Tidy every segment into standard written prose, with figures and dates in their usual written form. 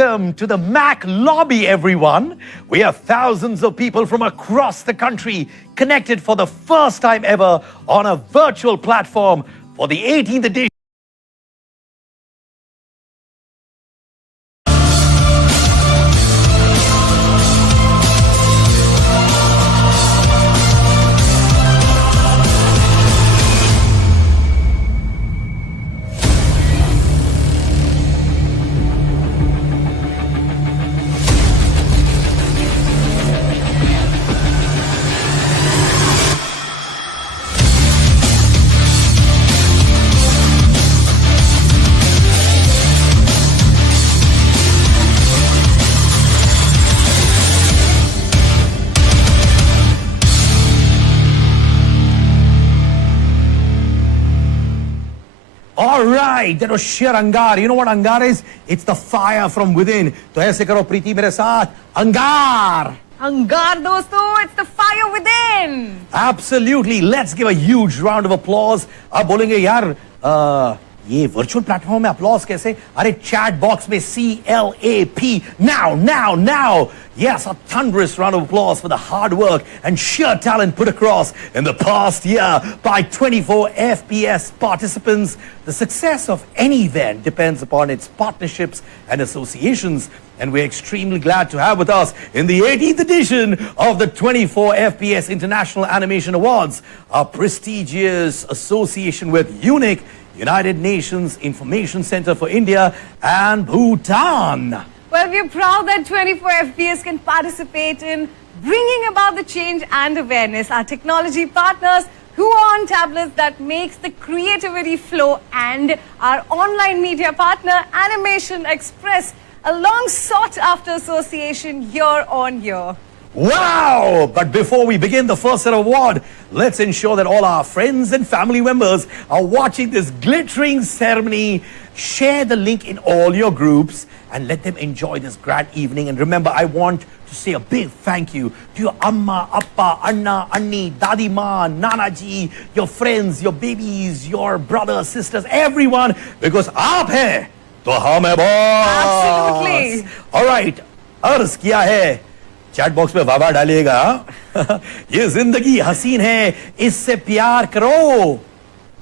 Welcome to the Mac lobby, everyone. We have thousands of people from across the country connected for the first time ever on a virtual platform for the 18th edition. All right, that was sheer angar. You know what angar is? It's the fire from within. तो ऐसे करो प्रीति मेरे साथ, अंगार. अंगार दोस्तों, it's the fire within. Absolutely. Let's give a huge round of applause. अब बोलेंगे यार, ये virtual platform में applause कैसे? अरे chat box में CLAP. Now. Yes, a thunderous round of applause for the hard work and sheer talent put across in the past year by 24 FPS participants. The success of any event depends upon its partnerships and associations. And we're extremely glad to have with us in the 18th edition of the 24 FPS International Animation Awards, a prestigious association with UNIC, United Nations Information Center for India and Bhutan. Well, we're proud that 24 FPS can participate in bringing about the change and awareness. Our technology partners who are on tablets that makes the creativity flow, and our online media partner Animation Express, a long sought after association year on year. Wow! But before we begin the first set of award, let's ensure that all our friends and family members are watching this glittering ceremony. Share the link in all your groups and let them enjoy this grand evening. And remember, I want to say a big thank you to your Amma, Appa, Anna, Anni, Dadi Ma, Nana Ji, your friends, your babies, your brothers, sisters, everyone, because aap hai, to hum hai boss. Absolutely. All right, अर्ज किया है, chat box में वाह डालिएगा. ये जिंदगी हसीन है, इससे प्यार करो.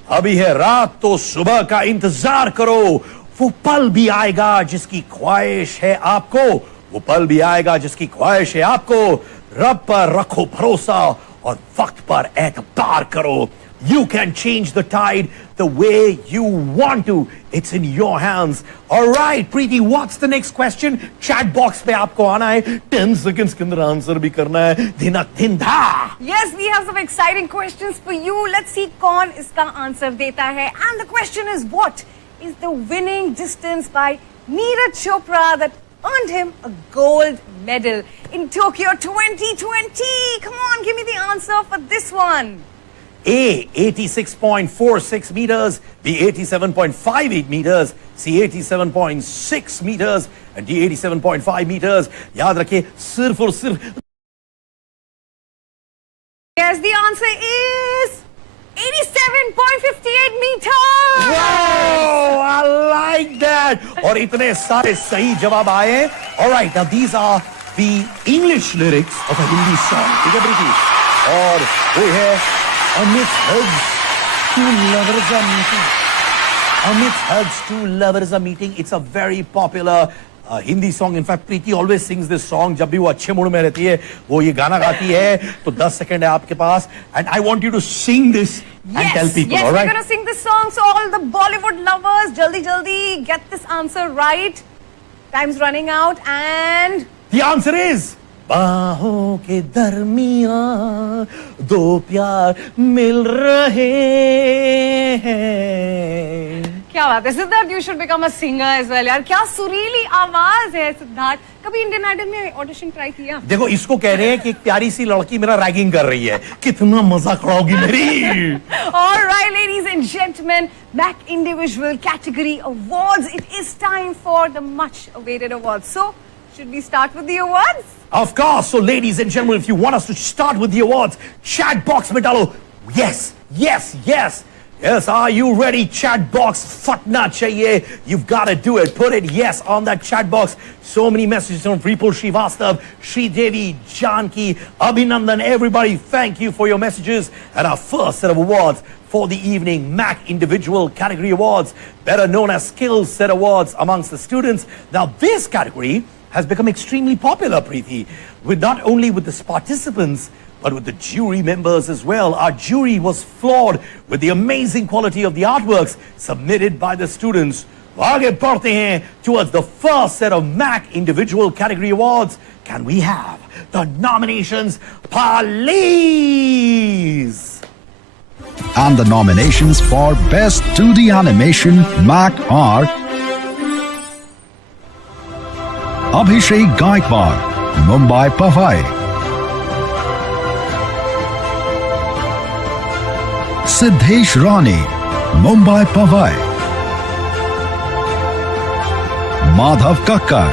अभी है रात तो सुबह का इंतजार करो. वो पल भी आएगा जिसकी ख्वाहिश है आपको. वो पल भी आएगा जिसकी ख्वाहिश है आपको. रब पर रखो भरोसा और वक्त पर एतबार करो. You can change the tide the way you want to. It's in your hands. All right, Preeti, what's the next question? Chat box पे आपको आना है. 10 seconds के अंदर आंसर भी करना है. दिनक दिन धा. Yes, we have some exciting questions for you. Let's see कौन इसका आंसर देता है. And the question is, what is the winning distance by Neeraj Chopra that earned him a gold medal in Tokyo 2020? Come on, give me the answer for this one. A, 86.46 meters, B, 87.58 meters, C, 87.6 meters, and D, 87.5 meters. याद रखिए, सिर्फ और सिर्फ. Yes, the answer is 87.58 meters. Wow, I like that. और इतने सारे सही जवाब आए. All right, now these are the English lyrics of a Hindi song. ठीक है, प्रीति? और वो है Amidst hugs, two lovers are meeting. Amidst hugs, two lovers are meeting. It's a very popular Hindi song. In fact, Preeti always sings this song. जब भी वो अच्छे mood में रहती है, वो ये गाना गाती है. तो 10 सेकंड है आपके पास. And I want you to sing this and tell people. Yes, all right? we're going to sing this song. So all the Bollywood lovers, jaldi get this answer right. Time's running out, and the answer is बाहों के दरमियां दो प्यार मिल रहे हैं. क्या बात है Siddharth, you should become a singer as well यार. क्या सुरीली आवाज है सिद्धार्थ. कभी इंडियन आइडल में ऑडिशन ट्राई किया? देखो, इसको कह रहे हैं कि एक प्यारी सी लड़की मेरा रैगिंग कर रही है. कितना मजाक उड़ाओगी मेरी. All right, ladies and gentlemen, Mac Individual Category Awards. It is time for the much awaited awards. So, should we start with the awards? Of course. So, ladies and gentlemen, if you want us to start with the awards, chat box में डालो yes. Yes, are you ready? Chat box, fatna chahiye. You've got to do it. Put it yes on that chat box. So many messages from Vipul Srivastav, Sri Devi, Janki, Abhinandan, everybody. Thank you for your messages. And our first set of awards for the evening, MAC Individual Category Awards, better known as Skills Set Awards amongst the students. Now, this category has become extremely popular, Preeti, with not only with the participants, but with the jury members as well. Our jury was floored with the amazing quality of the artworks submitted by the students. आगे बढ़ते हैं towards the first set of MAC Individual Category Awards. Can we have the nominations, please? And the nominations for Best 2D Animation MAC are Abhishek Gaikwad, Mumbai Powai; Siddhesh Rani, Mumbai Powai; Madhav Kakkar,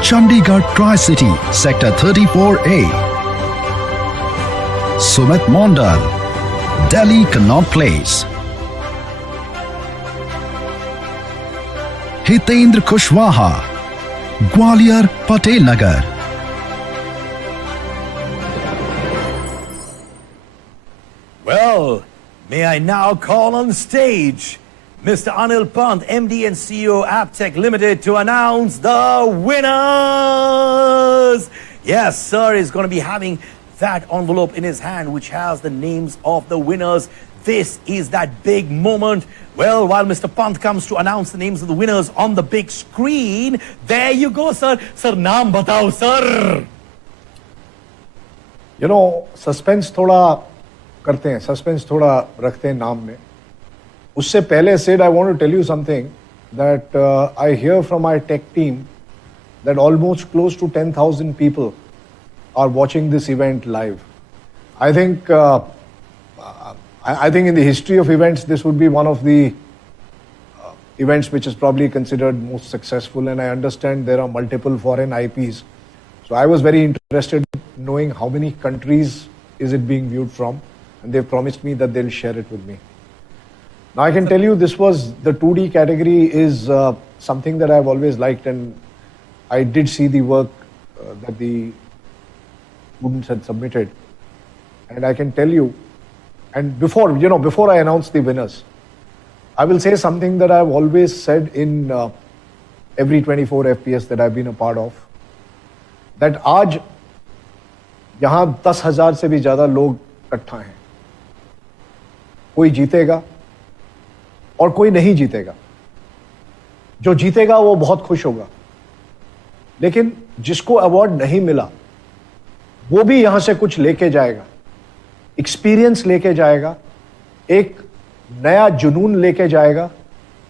Chandigarh Tri-City, Sector 34A; Sumit Mondal, Delhi Connaught Place; Hitendra Kushwaha, Gwalior Patel Nagar; Well, may I now call on stage Mr. Anil Pant, MD and CEO Aptech Limited, to announce the winners. Yes, sir is going to be having that envelope in his hand which has the names of the winners. This is that big moment. Well, while Mr. Pant comes to announce the names of the winners on the big screen, there you go, sir. Sir, naam batao, sir. You know, suspense थोड़ा करते हैं, suspense थोड़ा रखते हैं नाम में. उससे पहले Sid, I want to tell you something that I hear from my tech team that almost close to 10,000 people are watching this event live. I think in the history of events, this would be one of the events which is probably considered most successful, and I understand there are multiple foreign IPs. So I was very interested in knowing how many countries is it being viewed from, and they've promised me that they'll share it with me. Now I can tell you this was, the 2D category is something that I've always liked, and I did see the work that the students had submitted, and I can tell you, and before I announce the winners, I will say something that I've always said in every 24 FPS that I've been a part of, that आज यहाँ 10,000 से भी ज़्यादा लोग इकट्ठा हैं, कोई जीतेगा और कोई नहीं जीतेगा. जो जीतेगा वो बहुत खुश होगा, लेकिन जिसको अवार्ड नहीं मिला वो भी यहां से कुछ लेके जाएगा, एक्सपीरियंस लेके जाएगा, एक नया जुनून लेके जाएगा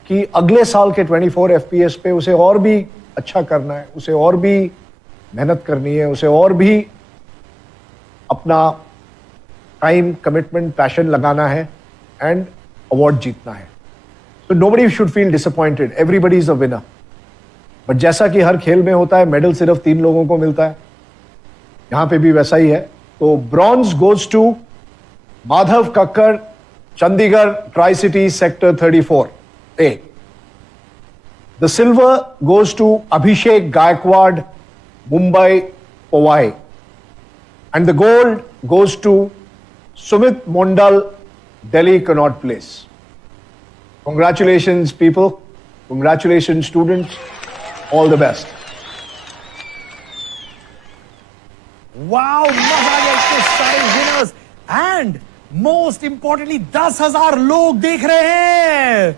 कि अगले साल के 24 FPS पे उसे और भी अच्छा करना है, उसे और भी मेहनत करनी है, उसे और भी अपना टाइम, कमिटमेंट, पैशन लगाना है एंड अवार्ड जीतना है. So nobody should feel disappointed. Everybody is a winner. But जैसा कि हर खेल में होता है, मेडल सिर्फ 3 लोगों को मिलता है, यहां पे भी वैसा ही है. तो bronze goes to Madhav Kakkar, Chandigarh tricity sector 34A. The silver goes to Abhishek Gaikwad, Mumbai Powai. And the gold goes to Sumit Mondal, Delhi Connaught Place. Congratulations, people. Congratulations, students. All the best. Wow, मजा आ गया इसके सारे winners. And most importantly, 10,000 लोग देख रहे हैं.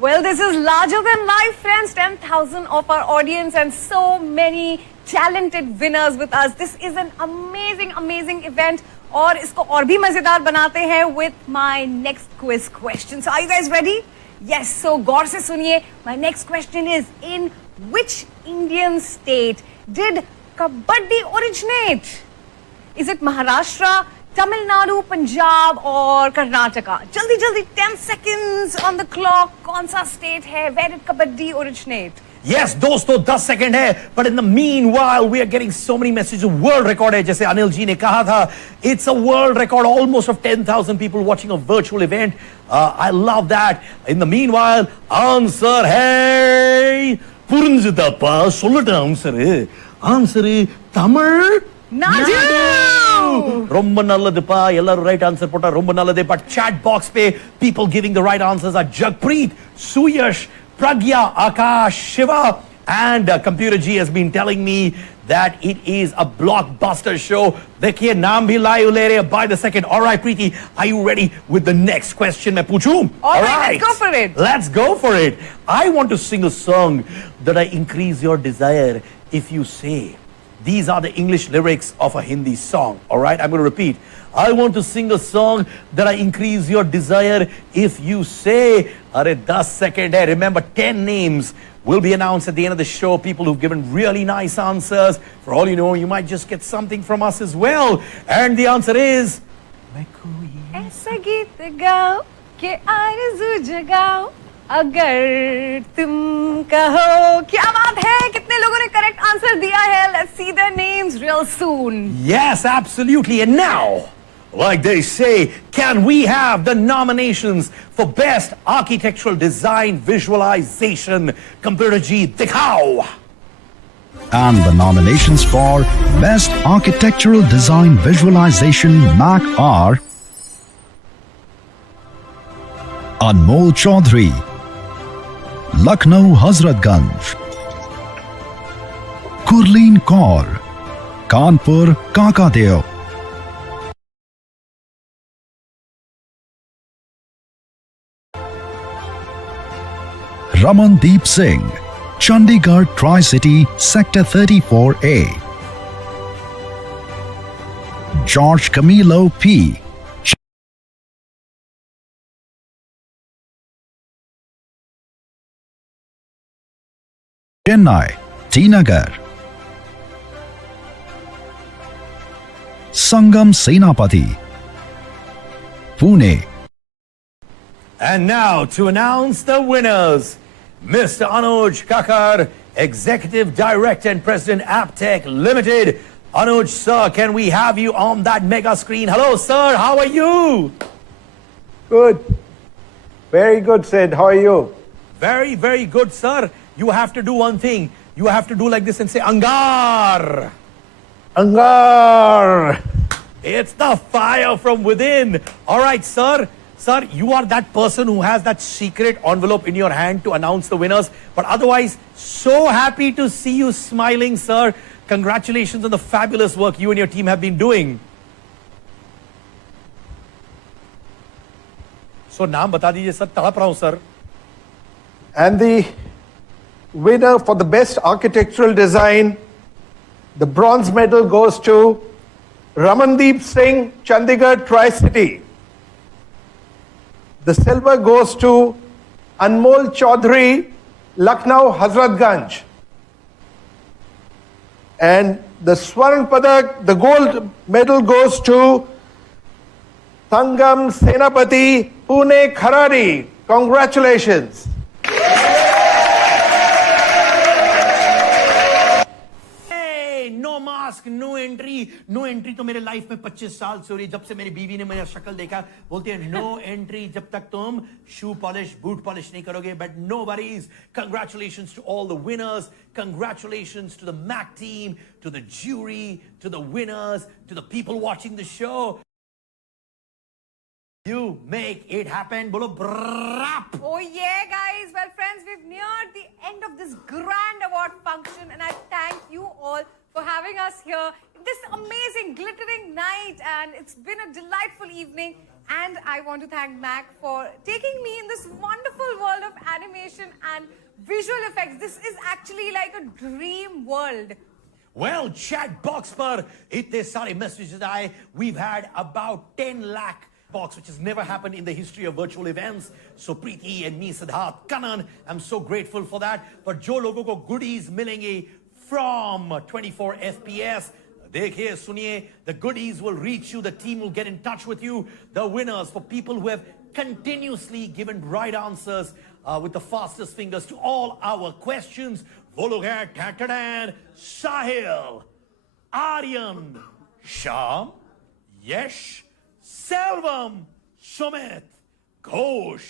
Well, this is larger than life, friends. 10,000 of our audience and so many talented winners with us. This is an amazing, amazing event. और इसको और भी मजेदार बनाते हैं with my next quiz question. So are you guys ready? Yes. So गौर से सुनिए. My next question is, in which Indian state did Kabaddi originate? Is it Maharashtra, Tamil Nadu, Punjab और कर्नाटका? जल्दी जल्दी 10 seconds on the clock. कौन सा state है? Where did Kabaddi originate? Yes, दोस्तों 10 second है, but in the meanwhile we are getting so many messages. World record है, जैसे अनिल जी ने कहा था. It's a world record, almost of 10,000 people watching a virtual event. I love that. In the meanwhile, answer है புரிஞ்சுதப்பா சொல்லட்ட answer Tamil நாடு. ரொம்ப நல்லதுப்பா எல்லாரும் right answer போட்டா ரொம்ப நல்லது. பட் chat box पे people giving the right answers are Jagpreet, Suyash, Pragya, Akash, Shiva, and Computer G has been telling me that it is a blockbuster show. देखिए नाम भी लाइव ले रहे हैं by the second. All right, Preeti, are you ready with the next question? मैं पूछूं? All right, let's go for it. Let's go for it. I want to sing a song that I increase your desire if you say. These are the English lyrics of a Hindi song. All right, I'm going to repeat. I want to sing a song that I increase your desire if you say. Are 10 seconds hai. Remember, 10 names will be announced at the end of the show. People who've given really nice answers. For all you know, you might just get something from us as well. And the answer is. ऐसा गीत गाओ कि आरज़ू जगाओ अगर तुम कहो. क्या बात है, कितने लोगों ने करेक्ट आंसर दिया है. Let's see their names real soon. Yes, absolutely. And now, like they say, can we have the nominations for Best Architectural Design Visualization? Computer G, dikhao. And the nominations for Best Architectural Design Visualization MAC are Anmol Chaudhary, Lucknow Hazratganj, Kurleen Kaur, Kanpur Kakadeo, Ramandeep Singh, Chandigarh Tri-City Sector 34A, George Camilo P, Chennai, T-Nagar, Sangam Senapati, Pune. And now to announce the winners, Mr. Anuj Kakar, Executive Director and President Aptech Limited. Anuj sir, can we have you on that mega screen? Hello sir, how are you? Good. Very good, Sid. How are you? Very, very good sir. You have to do one thing. You have to do like this and say Angar. Angar. It's the fire from within. All right, sir. Sir, you are that person who has that secret envelope in your hand to announce the winners. But otherwise, so happy to see you smiling, sir. Congratulations on the fabulous work you and your team have been doing. So, naam bata dijiye, sir. Tadap raha hu, sir. And the winner for the best architectural design, the bronze medal goes to Ramandeep Singh, Chandigarh Tri-City. The silver goes to Anmol Chaudhary, Lucknow Hazratganj. And the Swarn Padak, the gold medal goes to Sangam Senapati, Pune Kharari. Congratulations. No mask no entry तो मेरे life में 25 साल से हो रही है. जब से मेरी बीवी ने मेरा शक्ल देखा बोलती है नो एंट्री जब तक तुम शू पॉलिश बूट पॉलिश नहीं करोगे. But no worries. Congratulations to all the winners. Congratulations to the MAC team, to the jury, to the winners, to the people watching the show. You make it happen. Bolo brap. Oh yeah, guys. Well, friends, we've neared the end of this grand award function, and I thank you all for having us here this amazing glittering night, and it's been a delightful evening. And I want to thank MAC for taking me in this wonderful world of animation and visual effects. This is actually like a dream world. Well, chat box par itne sare messages aaye. We've had about 10 lakh box, which has never happened in the history of virtual events. So Preeti and me, Siddharth, Kanan, I'm so grateful for that. But jo logo ko goodies milenge from 24 FPS, देखिए सुनिए, the goodies will reach you, the team will get in touch with you. The winners, for people who have continuously given right answers with the fastest fingers to all our questions, वो लोग हैं टैटडैन, साहिल, आर्यन, श्याम, यश, सेल्वम, सुमित, घोष,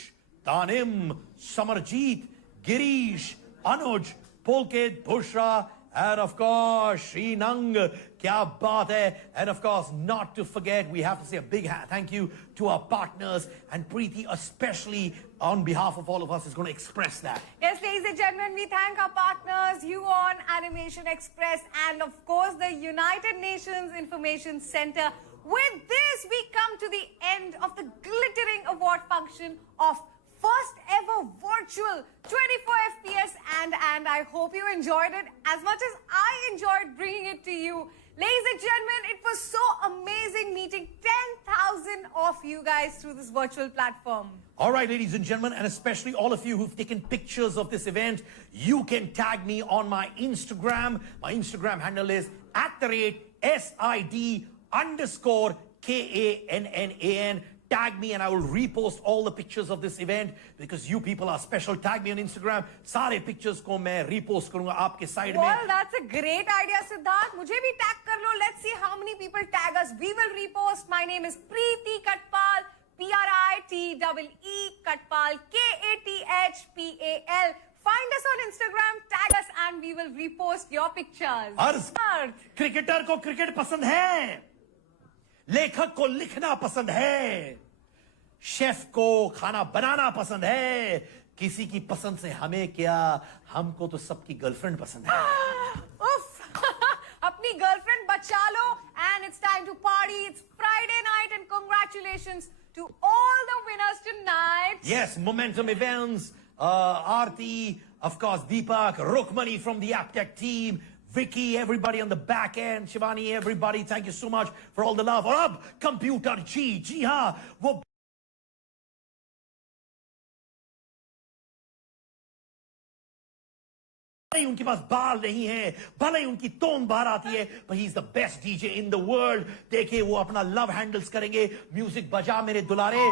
तानिम, समरजीत, गिरीश, अनुज, पुलकित, Bushra, and of course, Srinang, kya baat hai. And of course, not to forget, we have to say a big thank you to our partners, and Preeti, especially on behalf of all of us, is going to express that. Yes, ladies and gentlemen, we thank our partners, Huon Animation Express, and of course, the United Nations Information Center. With this, we come to the end of the glittering award function of first ever virtual 24 FPS, and I hope you enjoyed it as much as I enjoyed bringing it to you. Ladies and gentlemen, it was so amazing meeting 10,000 of you guys through this virtual platform. All right, ladies and gentlemen, and especially all of you who've taken pictures of this event, you can tag me on my Instagram. My Instagram handle is @SID_KANNAN. Tag me and I will repost all the pictures of this event because you people are special. Tag me on Instagram. सारे pictures को मैं repost करूंगा आपके side में. Well, that's a great idea, Siddharth. मुझे भी tag कर लो. Let's see how many people tag us. We will repost. My name is Preeti Katpal. PRITEE Katpal. KATHPAL. Find us on Instagram, tag us, and we will repost your pictures. अर्ज, cricketer को cricket पसंद है, लेखक को लिखना पसंद है, chef को खाना बनाना पसंद है. किसी की पसंद से हमें क्या, हमको तो सबकी गर्लफ्रेंड पसंद है. Oof. अपनी गर्लफ्रेंड बचा लो. And it's time to party. It's Friday night, and congratulations to all the winners tonight. Yes, Momentum Events, Aarti, of course, Deepak, Rukmani from the Aptech team, Vicky, everybody on the back end, Shivani, everybody, thank you so much for all the love. और अब computer जी हाँ, वो भले उनके पास बाल नहीं है, भले उनकी टोन बाहर आती है, but he is the best DJ in the world. देखिए वो अपना लव हैंडल्स करेंगे, म्यूजिक बजा मेरे दुलारे.